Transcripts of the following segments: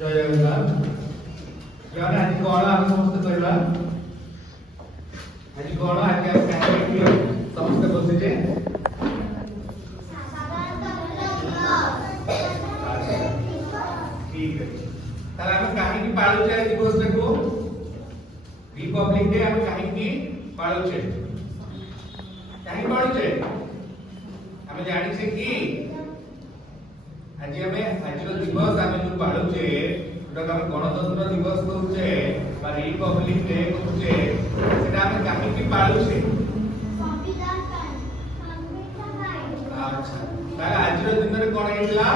ଜୟ ଜଗନ୍ନାଥ। ପିଲାମାନେ ଆଜି କଣ ଆମେ ସମସ୍ତେ କହିବା? ଆଜି କଣ ଆଜି ଆମେ କାହିଁକି ସମସ୍ତେ ବସିଛେ? ଠିକ ଅଛି। ତାହେଲେ ଆମେ କାହିଁକି ପାଳୁଛେ ଆଜି ଦିବସଟାକୁ? ରିପବ୍ଲିକ ଡେ ଆମେ କାହିଁକି ପାଳୁଛେ? କାହିଁକି ପାଳୁଛେ? ଆମେ ଜାଣିଛେ କି आज आमे आजर दिवस आमे जो पाळुचे जोटा आमे गणतंत्र दिवस कहूचे बा रिपब्लिक डे कहूचे सेटा आमे काहे की पाळुचे? संविधान अच्छा ताले आजर दिन रे कोन हेतला?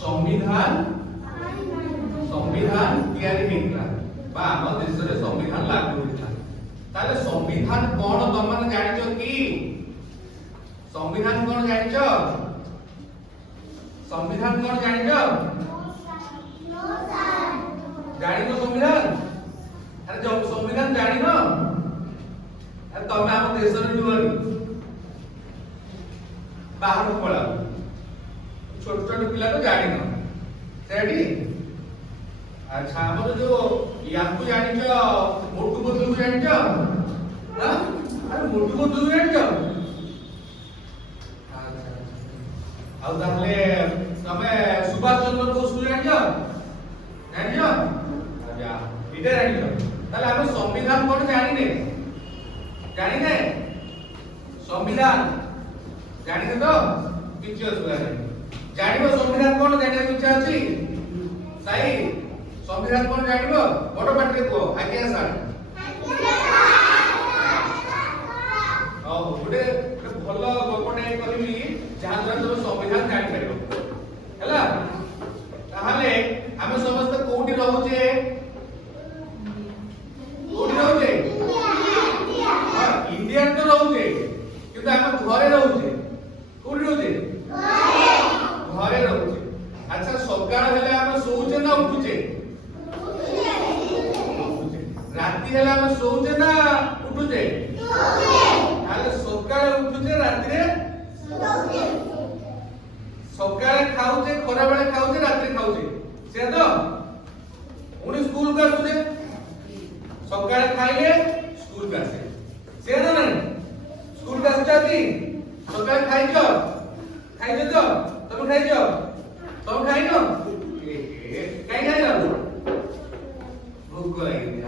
संविधान तयारी हेतला बा हम देश रे संविधान लागू हेतला। ताले संविधान कोन तम माने जानिचो की? संविधान कोन जानिचो? संविधान कौन जानी जो? जानी तो संविधान? अरे जो संविधान जानी न? अरे तमे हम देश रे जुआरी बाहर को पळा छोट छोट पिला तो जानी न सेठी अच्छा हमर जो याकू जानी जो मोटू बदलू जानी जो हां अरे मोटू बदलू जानी जो ଆଉ ତାହେଲେ ତମେ ସୁଭାଷ ଚନ୍ଦ୍ର ବୋଷ କୁ ଜାଣିଛ? ଜାଣିଛ? ଆଜ୍ଞା ଏଇଟା ଜାଣିଛ? ତାହେଲେ ଆମେ ସମ୍ବିଧାନ କଣ ଜାଣିନେ? ଜାଣିନେ? ସମ୍ବିଧାନ ଜାଣିନେ ତ? କିଛି ଅସୁବିଧା ନାହିଁ। ଜାଣିବ ସମ୍ବିଧାନ କଣ ଜାଣିବାକୁ ଇଚ୍ଛା ଅଛି? ସାଇ ସମ୍ବିଧାନ କଣ ଜାଣିବ? ବଡ ପାଟିରେ କୁହ। ଆଜ୍ଞା ସାର୍। ଗୋଟେ ଭଲ ଗପଟେ କରିବି ଯାହା ଦ୍ୱାରା ତମେ ସମ୍ବିଧାନ ଜାଣି ପାରିବ ହେଲା। ତାହେଲେ ଆମେ ସମସ୍ତେ କୋଉଠି ରହୁଛେ? କୋଉଠି ରହୁଛେ? ଇଣ୍ଡିଆ ତ ରହୁଛେ କିନ୍ତୁ ଆମେ ଘରେ ରହୁଛେ। କୋଉଠି ରହୁଛେ? ଘରେ ରହୁଛେ। ଆଚ୍ଛା ସକାଳ ହେଲେ ଆମେ ଶୋଉଛେ ନା ଉଠୁଛେ? ରାତି ହେଲେ ଆମେ ଶୋଉଛେ ନା ଉଠୁଛେ? ତାହେଲେ ସକାଳେ ଉଠୁଛେ ରାତିରେ ସକାଳେ ଖାଉଛେ ଖରା ବେଳେ ଖାଉଛେ ରାତିରେ ଖାଉଛେ ସେ ତ ପୁଣି ସ୍କୁଲ କୁ ଆସୁଛେ ସକାଳେ ଖାଇଲେ ସ୍କୁଲ କୁ ଆସେ ସେ ନା ନାହିଁ ସ୍କୁଲ କୁ ଆସୁଛନ୍ତି ସକାଳେ ଖାଇଛ ତ ତମେ ଖାଇଛ ତମେ ଖାଇନ କାଇଁ ଖାଇନ ଭୋକ ଲାଗିନି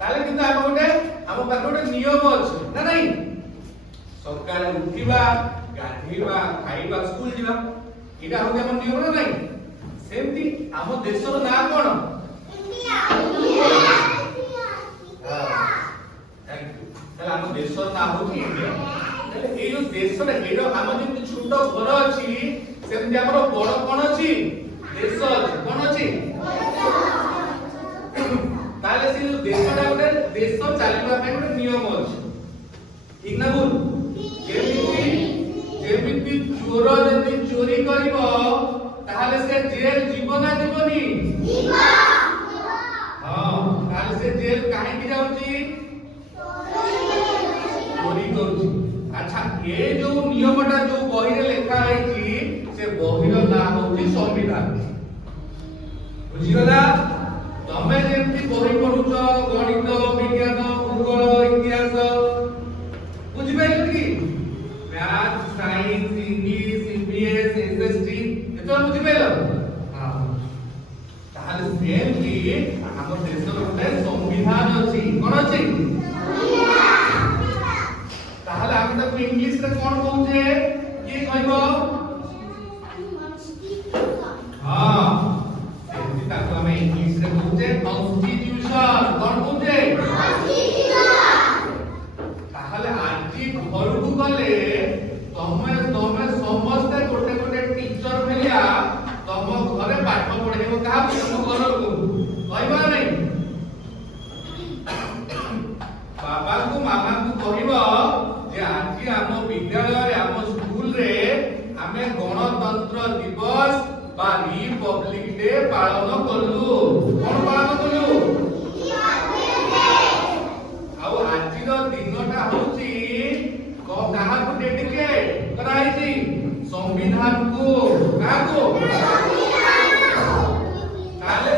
ତାହେଲେ କିନ୍ତୁ ଆମ ଗୋଟେ ଆମ ପାଖରେ ଗୋଟେ ନିୟମ ଅଛି ନା ନାହିଁ ସକାଳେ ଉଠିବା ଗାଧେଇବା ଖାଇବା ସ୍କୁଲ ଯିବା ଏଟା ହଉଛି ଆମ ନିୟମ ନା ନାହିଁ ସେମିତି ଆମ ଦେଶର ନାଁ କଣ ଇଣ୍ଡିଆ ତାହେଲେ ଆମ ଦେଶର ନାଁ ହଉଛି ଇଣ୍ଡିଆ ତାହେଲେ ଏଇ ଯୋଉ ଦେଶଟା ଏଇଟା ଆମ ଯେମିତି ଛୋଟ ଘର ଅଛି ସେମିତି ଆମର ବଡ କଣ ଅଛି ଦେଶ ଅଛି କଣ ଅଛି ତାହେଲେ ସେ ଯୋଉ ଦେଶଟା ଗୋଟେ ଦେଶ ଚାଲିବା ପାଇଁ ଗୋଟେ ନିୟମ ଅଛି ଠିକ ନା ଭୁଲ ଯେମିତି ଚୋର ଯଦି ଚୋରି କରିବ ତାହେଲେ ସେ ଜେଲ ଯିବ ନା ଯିବନି ହଁ ତାହେଲେ ସେ ଜେଲ କାହିଁକି ଯାଉଛି ଚୋରି କରୁଛି ଆଚ୍ଛା ଏ ଯୋଉ ନିୟମଟା ଯୋଉ ବହିରେ ଲେଖା ହେଇଛି ସେ ବହିର ନାଁ ହଉଛି ସମ୍ବିଧାନ ବୁଝିଗଲା ତମେ ଯେମିତି ବହି ପଢୁଛ ଗଣିତ ବିଜ୍ଞାନ ଭୂଗୋଳ ଇତିହାସ ବୁଝିପାରିଲ କି math science English EPS SST एतो बुझिपेलो हां ताहले सेम की हमर देशर गोटे संविधान अछि कोन अछि ताहले हम त इंग्लिश रे कोन कहूचे की कहबो हां सेमती ताको हम इंग्लिश रे कहूचे कॉन्स्टिट्यूशन कोन कहूचे ताहले आजी घरकू गले तमे समस्त गोटे गोटे टीचर भलिया तम घरे पाठ पढेबो का तम घर को कहबा नै बाबा को मामा को कहबो जे आज हम विद्यालय रे हम स्कूल रे हमें गणतंत्र दिवस बा रिपब्लिक डे पालन करलु कोन पालन करलु आउ आज रो दिनटा होची कहा को डेडिकेट कराई थी संविधान को कहा को ताले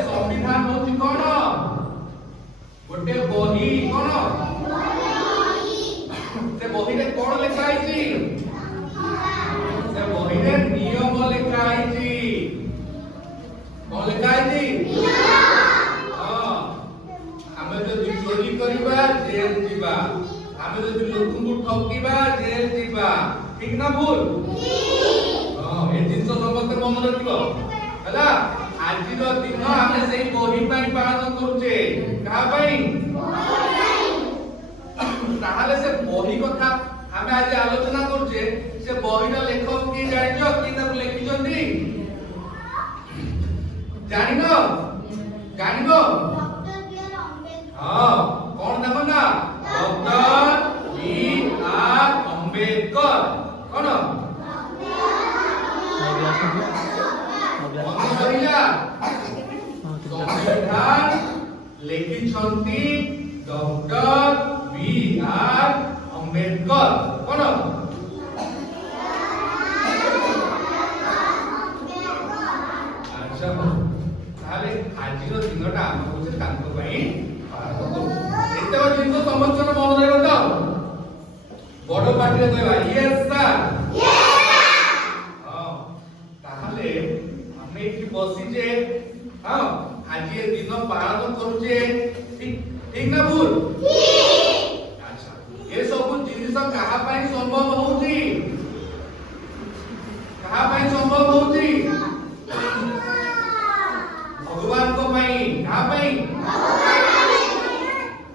ହେଲା ଆଜିର ଦିନ ଆମେ ସେଇ ବହି ପାଇଁ ପାଳନ କରୁଛେ କାହା ପାଇଁ ତାହେଲେ ସେ ବହି କଥା ଆମେ ଆଜି ଆଲୋଚନା କରୁଛେ ସେ ବହିର ଲେଖକ କିଏ ଜାଣିଛ କିଏ ତାକୁ ଲେଖିଛନ୍ତି ଜାଣିବ ଜାଣିବ ହଁ କଣ ତାଙ୍କ ନାଁ ଡକ୍ଟର ବି ଆର ଅମ୍ବେଦକର କଣ संविधान लेखिछंती डॉक्टर बी आर अम्बेडकर कोन अच्छा ताले आजिरो दिनटा हम होचे तांको पई एते जिंको समस्त मन रहबो त बड़ पार्टी कहबा यस सर हां ताहले हम एठी बसी जे हां आज ये दिन पालन करूचे ठीक ठीक ना भूल ठीक अच्छा ये सब जिनिस कहा पई संभव होउची कहा पई संभव होउची भगवान को पई कहा पई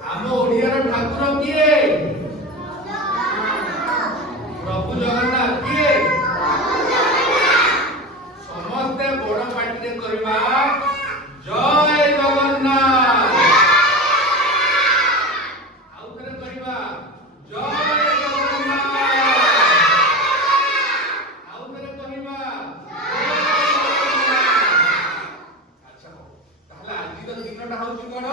हम ओडिया रो ठाकुर किए प्रभु जगन्नाथ किए समस्त बड़ पार्टी रे कहबा जय जगन्नाथ आउ थरे कहबा जय जगन्नाथ आउ थरे कहबा अच्छा ताहले आज तो दिनटा होची कोन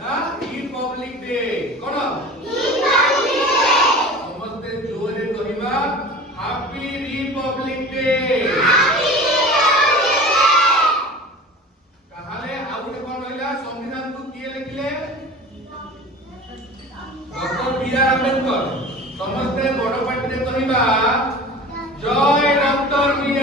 ना रिपब्लिक डे कोन रिपब्लिक डे समस्त जोरे कहबा हैप्पी रिपब्लिक डे संविधान को किए लिखले डॉक्टर बी आर अम्बेडकर समस्त बड़ पार्टी रे कहबा जय डॉक्टर बी